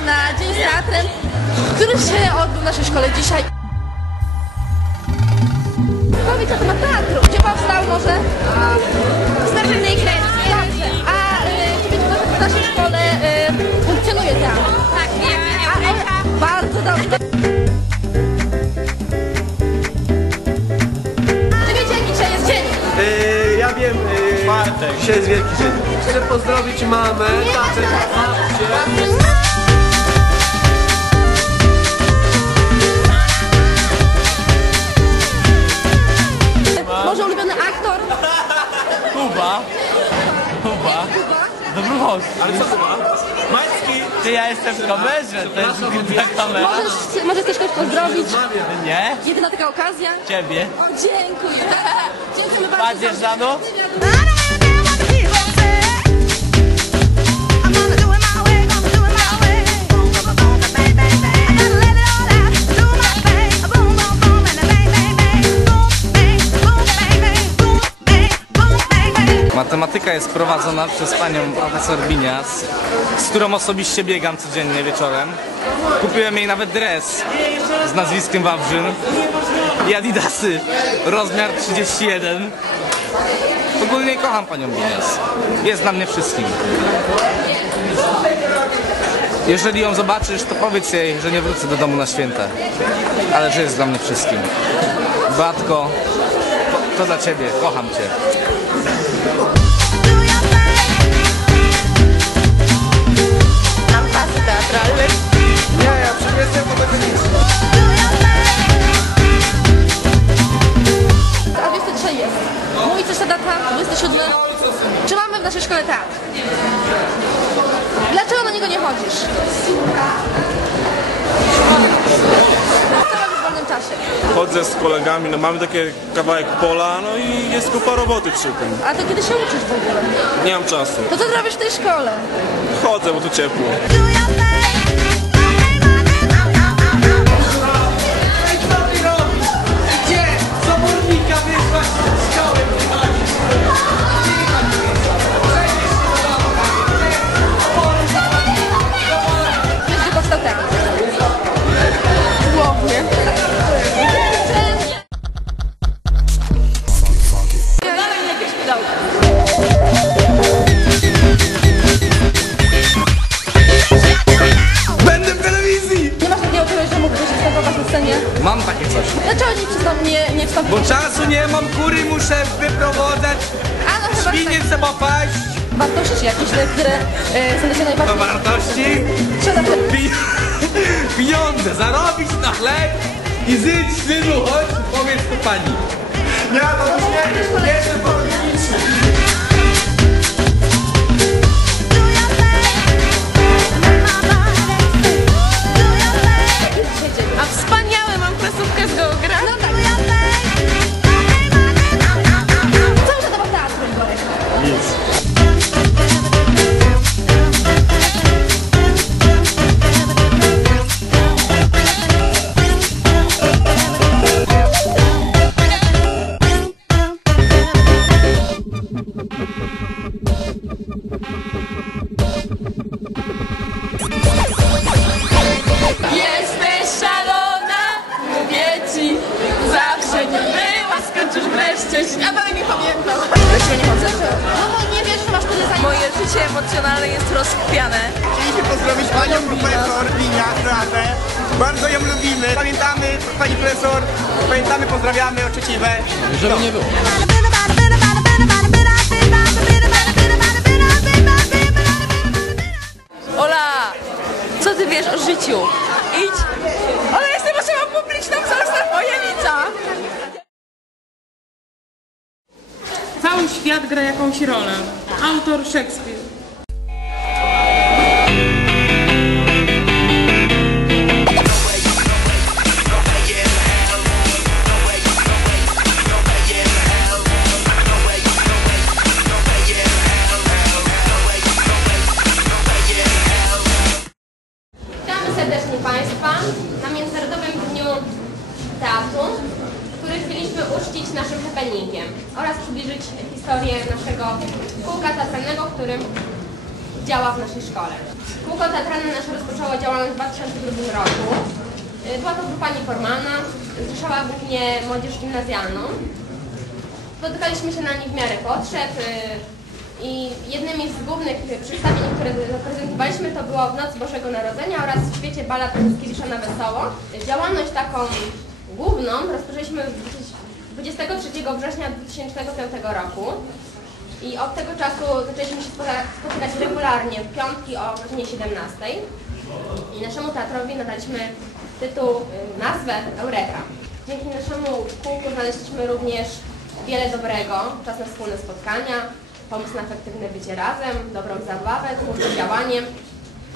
na Dzień z Teatrem, który się odbył w naszej szkole dzisiaj. Powiedz na temat teatru. Gdzie powstał może? W Starczynej Grecji. Dobrze. A e, czy w naszej szkole e, funkcjonuje teatr? Tak, nie, nie, Bardzo dobrze. Czy wiecie, jaki dzisiaj jest dzień? Yy, ja wiem, yy, dzisiaj jest wielki dzień. Chcę pozdrowić mamę, tatę, babcię. Kuba. Kuba. Dobry host. Ale co to ma? Majski. Ty, ja jestem w kamerze, to jest ta kamera. Możesz, możesz też kogoś pozdrowić? Nie? Jedyna taka okazja? Ciebie. O, dziękuję. Dziękujemy bardzo. Za Matematyka jest prowadzona przez panią profesor Binias, z którą osobiście biegam codziennie wieczorem. Kupiłem jej nawet dres z nazwiskiem Wawrzyn i adidasy rozmiar 31. Ogólnie kocham panią Binias. Jest dla mnie wszystkim. Jeżeli ją zobaczysz, to powiedz jej, że nie wrócę do domu na święta, ale że jest dla mnie wszystkim. Batko, to, dla ciebie, kocham cię. No mamy takie kawałek pola, no i jest kupa roboty przy tym. A to kiedy się uczysz w ogóle? Nie mam czasu. To co robisz w tej szkole? Chodzę, bo tu ciepło. Nie mam, kury muszę wyprowadzać, A no chyba świnie tak, trzeba paść, wartości jakieś, te, które e, do najbardziej... wartości, Trzeba pi pieniądze, zarobić na chleb i żyć, synu, chodź, powiedz to pani. Nie, to już nie, nie jestem. Wreszcie, a dalej nie pamiętam. Wreszcie nie chodzę. No bo nie wiesz, że masz tyle zajęć. Moje życie emocjonalne jest rozkwiane. Chcieliśmy pozdrowić panią profesor Linia Stratę. Bardzo ją lubimy. Pamiętamy pani profesor, pamiętamy, pozdrawiamy o trzeciej we. Żeby nie było. Ola, co ty wiesz o życiu? Idź. Ale jestem osobą publiczną, świat gra jakąś rolę. Autor Szekspir. Witamy serdecznie Państwa na Międzynarodowym Dniu Teatru, który chcieliśmy uczcić naszym happeningiem oraz przybliżyć historię naszego kółka teatralnego, którym działa w naszej szkole. Kółko teatralne nasze rozpoczęło działalność w 2002 roku. Y, Była to grupa nieformalna, zrzeszała głównie młodzież gimnazjalną. Spotykaliśmy się na nich w miarę potrzeb y, i jednymi z głównych przedstawień, które zaprezentowaliśmy to było w Noc Bożego Narodzenia oraz w świecie bala Piłsudskiewicza na Wesoło. Działalność taką główną rozpoczęliśmy 23 września 2005 roku i od tego czasu zaczęliśmy się spotykać regularnie w piątki o godzinie 17 i naszemu teatrowi nadaliśmy tytuł, y, nazwę Eureka. Dzięki naszemu kółku znaleźliśmy również wiele dobrego, czas na wspólne spotkania, pomysł na efektywne bycie razem, dobrą zabawę, twórcze działanie.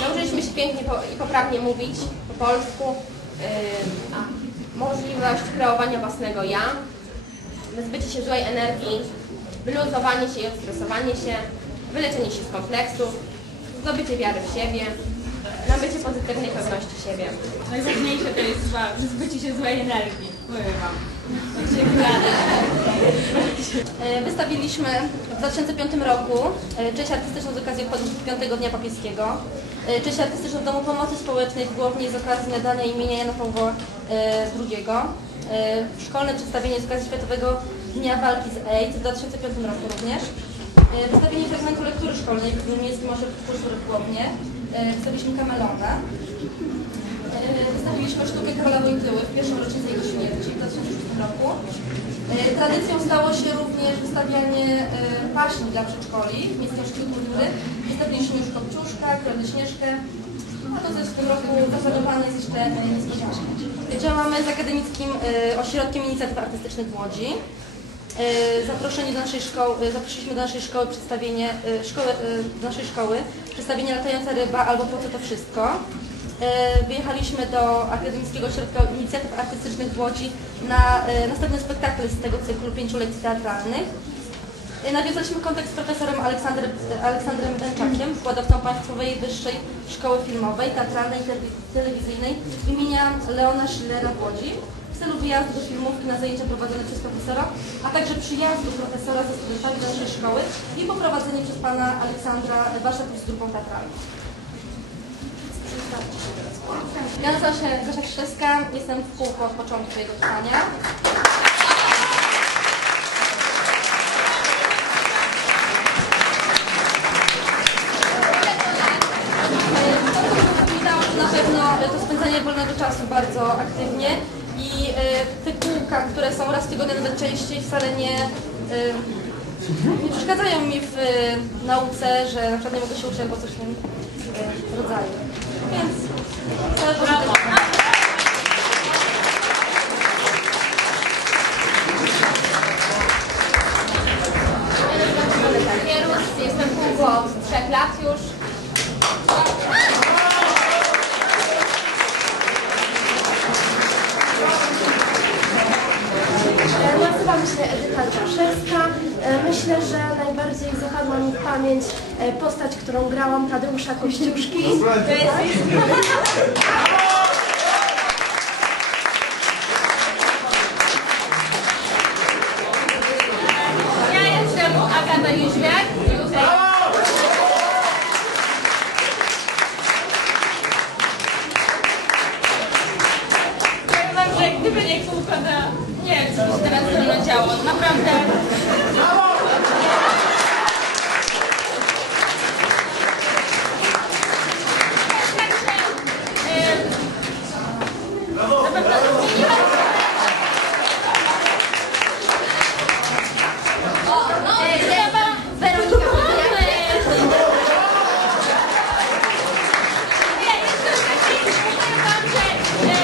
Nauczyliśmy się pięknie i poprawnie mówić po polsku, a możliwość kreowania własnego ja, wyzbycie się złej energii, wyluzowanie się i odstresowanie się, wyleczenie się z kompleksów, zdobycie wiary w siebie, nabycie pozytywnej pewności siebie. Najważniejsze to jest chyba wyzbycie się złej energii. Powiem wam. E, Wystawiliśmy w 2005 roku e, część artystyczną z okazji obchodów Piątego Dnia Papieskiego, e, część artystyczną w Domu Pomocy Społecznej w Głowni z okazji nadania imienia Jana Pawła II, szkolne przedstawienie z okazji Światowego Dnia Walki z AIDS w 2005 roku również, e, wystawienie fragmentu lektury szkolnej w niemieckim ośrodku kultury w Głownie, wystawiliśmy kamelonę, E, Wystawiliśmy sztukę Karola Wojtyły w pierwszą rocznicę jego śmierci w 2006 roku. E, Tradycją stało się również wystawianie paśni dla przedszkoli w Miejskim Ośrodku Kultury. Wystawiliśmy już Kopciuszka, Krody Śnieżkę, to w tym roku zaplanowane jest jeszcze niespodzianka. Działamy z Akademickim e, Ośrodkiem Inicjatyw Artystycznych w Łodzi. E, Zaproszeni do naszej szkoły, e, zaprosiliśmy do naszej szkoły przedstawienie, szkoły, do naszej szkoły przedstawienie Latająca Ryba albo Po co to wszystko. Wyjechaliśmy do Akademickiego Ośrodka Inicjatyw Artystycznych w Łodzi na następny spektakl z tego cyklu pięciu lekcji teatralnych. E, Nawiązaliśmy kontakt z profesorem Aleksandrem, Aleksandrem Dęczakiem, Państwowej Wyższej Szkoły Filmowej, Teatralnej i Telewi- Telewizyjnej imienia Leona Schillera w Łodzi w celu wyjazdu do filmówki na zajęcia prowadzone przez profesora, a także przyjazdu profesora ze studentami naszej szkoły i poprowadzenie przez pana Aleksandra warsztatów z grupą teatralną. Ja nazywam się Gosia Krzyżewska, jestem w kółku od początku jego trwania. Widać, że na pewno to spędzanie wolnego czasu bardzo aktywnie i e, te kółka, które są raz w tygodniu, nawet częściej wcale nie, e, nie przeszkadzają mi w e, nauce, że na przykład nie mogę się uczyć albo coś w tym rodzaju. Więc Kierus, jestem w kółku od trzech lat już. Myślę, że najbardziej zapadła mi w pamięć e, postać, którą grałam Tadeusza Kościuszki. To jest... Ja jestem Agata Jóźwiak. Powiem wam, że gdyby nie kółko, to nie wiem, co by się teraz ze mną działo. Naprawdę. Także, em, na pewno zmieniła Weronika Podjęty. Ja jestem taki, powiem wam, że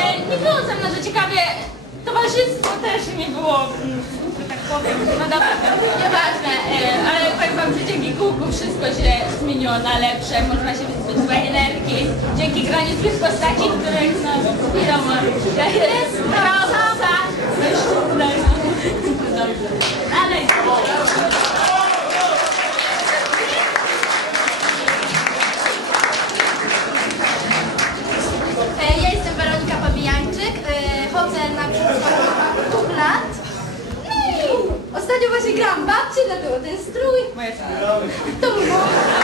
e, nie było ze mną za ciekawie. Towarzystwo też nie było, mm, że tak powiem, no dobra, nieważne, e, ale powiem wam, że dzięki kółku wszystko się zmieniło na lepsze, można się wyzbyć złej energii, dzięki graniu złych postaci, których no wiadomo, że jest prosta, myślę, dobrze, dalej. E, Ja jestem Weronika Pabijańczyk, e, chodzę na dwóch lat. No ostatnio właśnie grałam babcię, dlatego ten strój. conhece? Não. Então,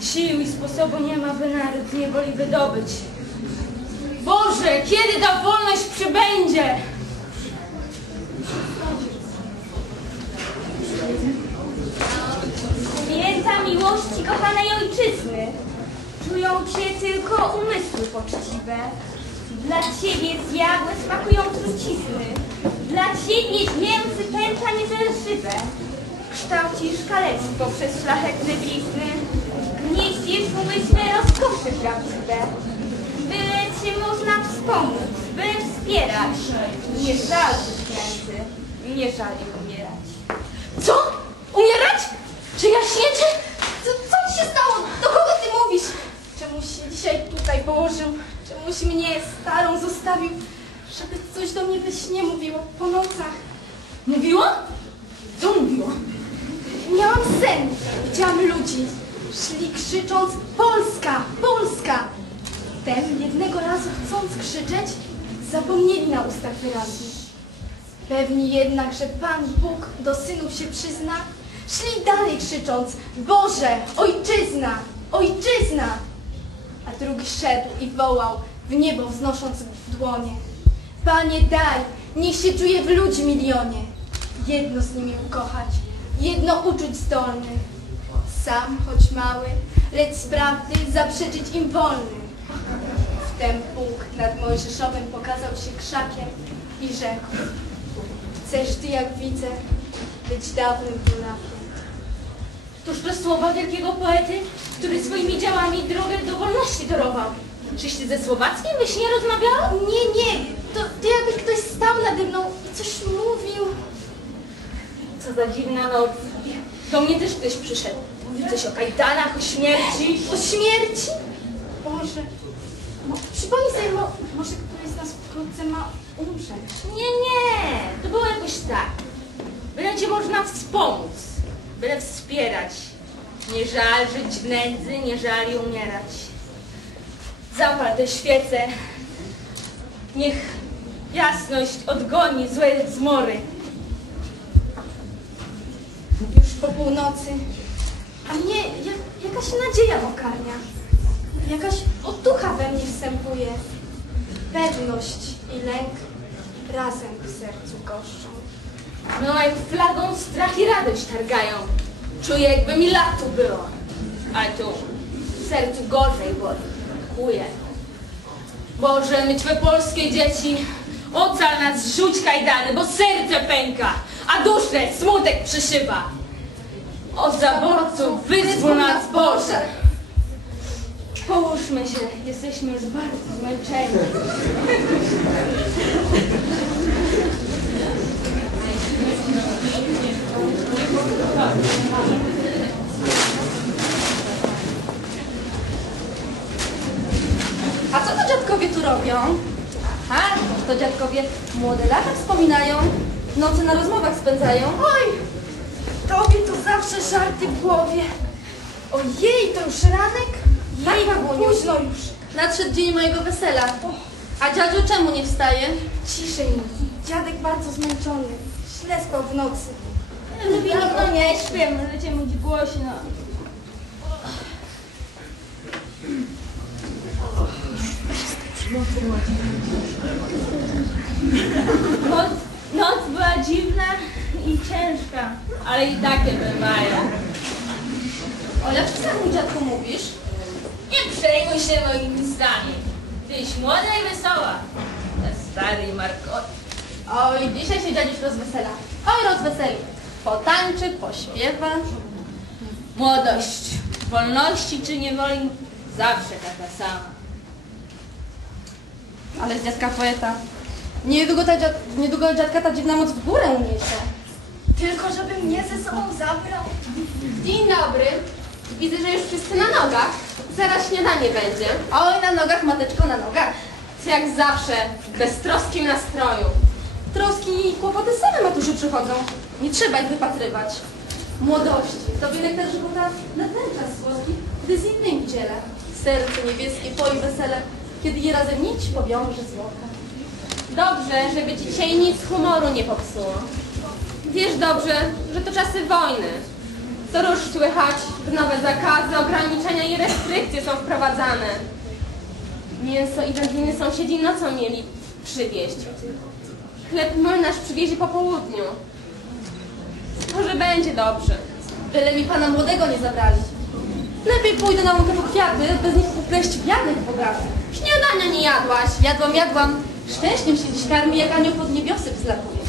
Sił i sposobu nie ma, by naród z niewoli wydobyć. Boże, kiedy ta wolność przybędzie? Kobieta miłości kochanej ojczyzny. Czują cię tylko umysły poczciwe. Dla ciebie zjadłe smakują trucizny. Dla ciebie mięsy pęta niezelszywe. Kształcisz kalectwo przez szlachetne blizny. Rozkosze prawdziwe. Cię można wspomóc, byle wspierać. Nie żal ręce, nie żal umierać. Co? Umierać? Czy ja śniecie? Co, co ci się stało? Do kogo ty mówisz? Czemuś się dzisiaj tutaj położył? Czemuś mnie starą zostawił? Żeby coś do mnie we śnie mówiło po nocach. Mówiła? Co mówiła? Miałam sen. Widziałam ludzi. Szli krzycząc Polska! Polska! Wtem jednego razu chcąc krzyczeć, zapomnieli na ustach wyrazu. Pewni jednak, że Pan Bóg do synów się przyzna, szli dalej krzycząc Boże, Ojczyzna, Ojczyzna! A drugi szedł i wołał, w niebo wznosząc dłonie. Panie daj, niech się czuje w ludzi milionie. Jedno z nimi ukochać, jedno uczuć zdolny. Sam, choć mały, lecz z prawdy zaprzeczyć im wolny. Wtem Bóg nad Mojżeszowem pokazał się krzakiem i rzekł Chcesz ty, jak widzę, być dawnym Polakiem. Toż to słowa wielkiego poety, który swoimi działami drogę do wolności torował. Czyś ty ze Słowackim we śnie rozmawiała? Nie, nie, to, to jakby ktoś stał nade mną i coś mówił. Co za dziwna noc. Do mnie też ktoś przyszedł. Mówił coś o kajdanach, o śmierci. O śmierci? Boże, mo, przypomnij sobie, mo, może któryś z nas wkrótce ma umrzeć. Nie, nie, to było jakoś tak. Byle cię można wspomóc, byle wspierać. Nie żal żyć w nędzy, nie żal i umierać. Zapal te świece. Niech jasność odgoni złe zmory. Już po północy, a mnie jak, jakaś nadzieja okarnia. Jakaś otucha we mnie wstępuje. Pewność i lęk razem w sercu goszczą. No jak flagą strach i radość targają. Czuję jakby mi latu było. A tu w sercu gorzej boli. Kuje. Boże, my Twe polskie dzieci, ocal nas, rzuć kajdany, bo serce pęka, a duszę smutek przyszywa. Od zaborców wyzwól nas, Boże. Połóżmy się, jesteśmy już bardzo zmęczeni. A co to dziadkowie tu robią? A, to dziadkowie młode lata wspominają, noce na rozmowach spędzają. Oj, tobie to zawsze żarty w głowie. Ojej, to już ranek? Tak, Jej, babuniu. późno już. Nadszedł dzień mojego wesela. A dziadziu czemu nie wstaje? Ciszej. Dziadek bardzo zmęczony. Źle spał w nocy. Lubi no nie śpię, możecie mówić głośno. Noc, noc była dziwna i ciężka, ale i takie bywają. Ola, sam mój dziadku mówisz? Nie przejmuj się moimi zdami. Tyś młoda i wesoła. Ten stary Marko. Oj, dzisiaj się dziadziuś rozwesela. Oj, rozweseli. Potańczy, pośpiewa. Młodość, wolności czy niewoli, zawsze taka sama. Ale z dziadka poeta. Niedługo, ta dziad, niedługo dziadka ta dziwna moc w górę uniesie. Tylko żeby mnie ze sobą zabrał. Dzień dobry. Widzę, że już wszyscy na nogach. Zaraz śniadanie będzie. Oj, na nogach, mateczko, na nogach. Co jak zawsze, w beztroskim nastroju. Troski i kłopoty same maturzy przychodzą. Nie trzeba ich wypatrywać. Młodości, tobie nektar żywota na ten czas słodki, gdy z innymi dzielę. Serce niebieskie poi wesele, kiedy je razem nić powiąże złota. Dobrze, żeby ci dzisiaj nic humoru nie popsuło. Wiesz dobrze, że to czasy wojny. Co rusz słychać, nowe zakazy, ograniczenia i restrykcje są wprowadzane. Mięso i wędliny sąsiedzi nocą mieli przywieźć. Chleb młynarz przywiezie po południu. Może będzie dobrze. Byle mi pana młodego nie zabrali. Lepiej pójdę na łąkę po kwiaty, bez nich upleść biednych bogatych. Śniadania nie jadłaś. Jadłam, jadłam. Szczęściem się dziś karmi, jak anioł pod niebiosy wzlatuje.